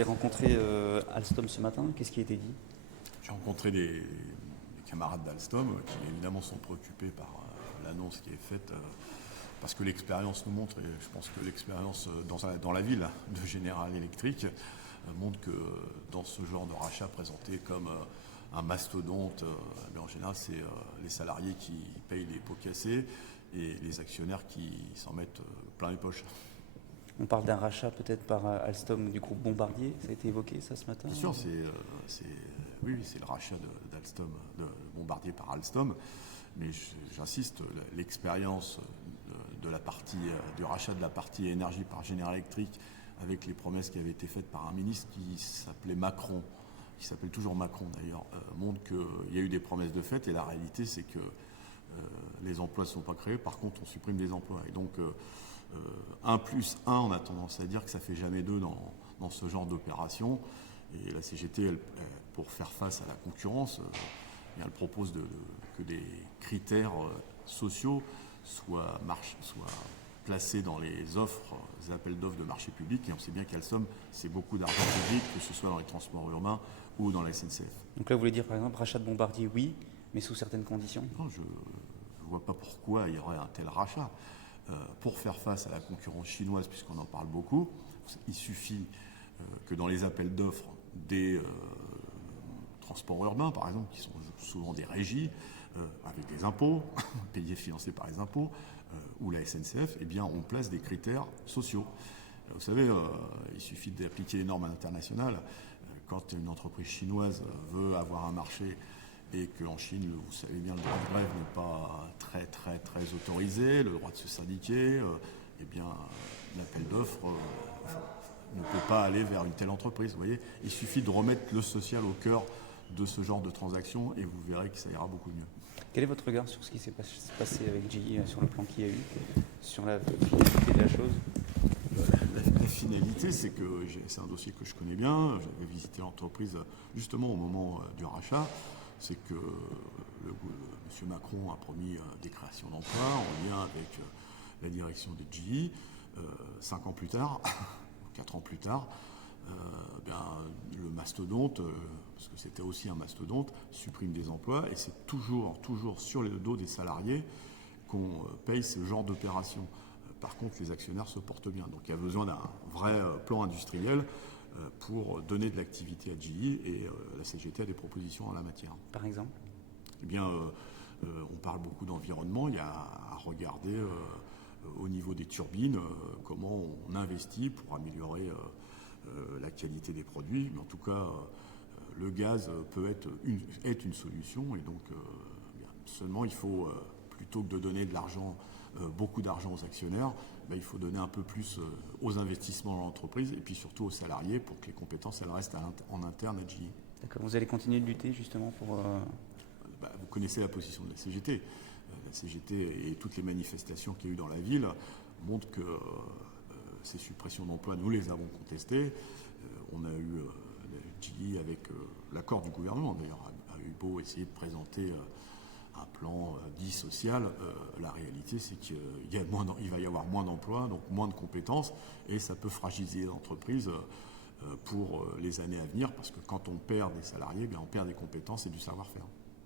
J'ai rencontré Alstom ce matin, qu'est-ce qui a été dit? J'ai rencontré des camarades d'Alstom qui évidemment sont préoccupés par l'annonce qui est faite parce que l'expérience nous montre, et je pense que l'expérience dans la ville de General Electric montre que dans ce genre de rachat présenté comme un mastodonte, en général c'est les salariés qui payent les pots cassés et les actionnaires qui s'en mettent plein les poches. On parle d'un rachat peut-être par Alstom du groupe Bombardier, ça a été évoqué ça ce matin? Bien sûr, oui, c'est le rachat d'Alstom, de Bombardier par Alstom, mais j'insiste, l'expérience du rachat de la partie énergie par General Electric avec les promesses qui avaient été faites par un ministre qui s'appelait Macron, qui s'appelle toujours Macron d'ailleurs, montre qu'il y a eu des promesses de fait et la réalité c'est que les emplois ne sont pas créés, par contre on supprime des emplois. Et donc 1 plus 1, on a tendance à dire que ça ne fait jamais 2 dans ce genre d'opération. Et la CGT, pour faire face à la concurrence, elle propose que des critères sociaux soient placés dans les offres, les appels d'offres de marché public. Et on sait bien qu'Alstom, c'est beaucoup d'argent public, que ce soit dans les transports urbains ou dans la SNCF. Donc là, vous voulez dire par exemple rachat de Bombardier, oui, mais sous certaines conditions? Non, je ne vois pas pourquoi il y aurait un tel rachat. Pour faire face à la concurrence chinoise, puisqu'on en parle beaucoup, il suffit que dans les appels d'offres des transports urbains, par exemple, qui sont souvent des régies, avec des impôts, payés, financés par les impôts, ou la SNCF, eh bien, on place des critères sociaux. Vous savez, il suffit d'appliquer les normes internationales. Quand une entreprise chinoise veut avoir un marché et qu'en Chine, vous savez bien, le droit de grève n'est pas très autorisé, le droit de se syndiquer, eh bien, l'appel d'offres ne peut pas aller vers une telle entreprise. Vous voyez, il suffit de remettre le social au cœur de ce genre de transactions et vous verrez que ça ira beaucoup mieux. Quel est votre regard sur ce qui s'est passé avec GE, sur le plan qu'il y a eu, sur la finalité de la chose? La finalité, c'est que c'est un dossier que je connais bien. J'avais visité l'entreprise justement au moment du rachat. C'est que M. Macron a promis des créations d'emplois en lien avec la direction de GE. 5 ans plus tard, 4 ans plus tard, le mastodonte, parce que c'était aussi un mastodonte, supprime des emplois et c'est toujours sur le dos des salariés qu'on paye ce genre d'opération. Par contre, les actionnaires se portent bien. Donc il y a besoin d'un vrai plan industriel pour donner de l'activité à GE et la CGT a des propositions en la matière. Par exemple? Eh bien, on parle beaucoup d'environnement. Il y a à regarder au niveau des turbines comment on investit pour améliorer la qualité des produits. Mais en tout cas, le gaz peut être une solution et donc seulement il faut, plutôt que de donner de l'argent, beaucoup d'argent aux actionnaires, il faut donner un peu plus aux investissements dans l'entreprise et puis surtout aux salariés pour que les compétences elles restent en interne à GE. D'accord. Vous allez continuer de lutter justement pour... Vous connaissez la position de la CGT. La CGT et toutes les manifestations qu'il y a eu dans la ville montrent que ces suppressions d'emplois, nous les avons contestées. On a eu GE avec l'accord du gouvernement, d'ailleurs, a eu beau essayer de présenter un plan dit social, la réalité c'est qu'il va y avoir moins d'emplois, donc moins de compétences, et ça peut fragiliser l'entreprise pour les années à venir, parce que quand on perd des salariés, on perd des compétences et du savoir-faire.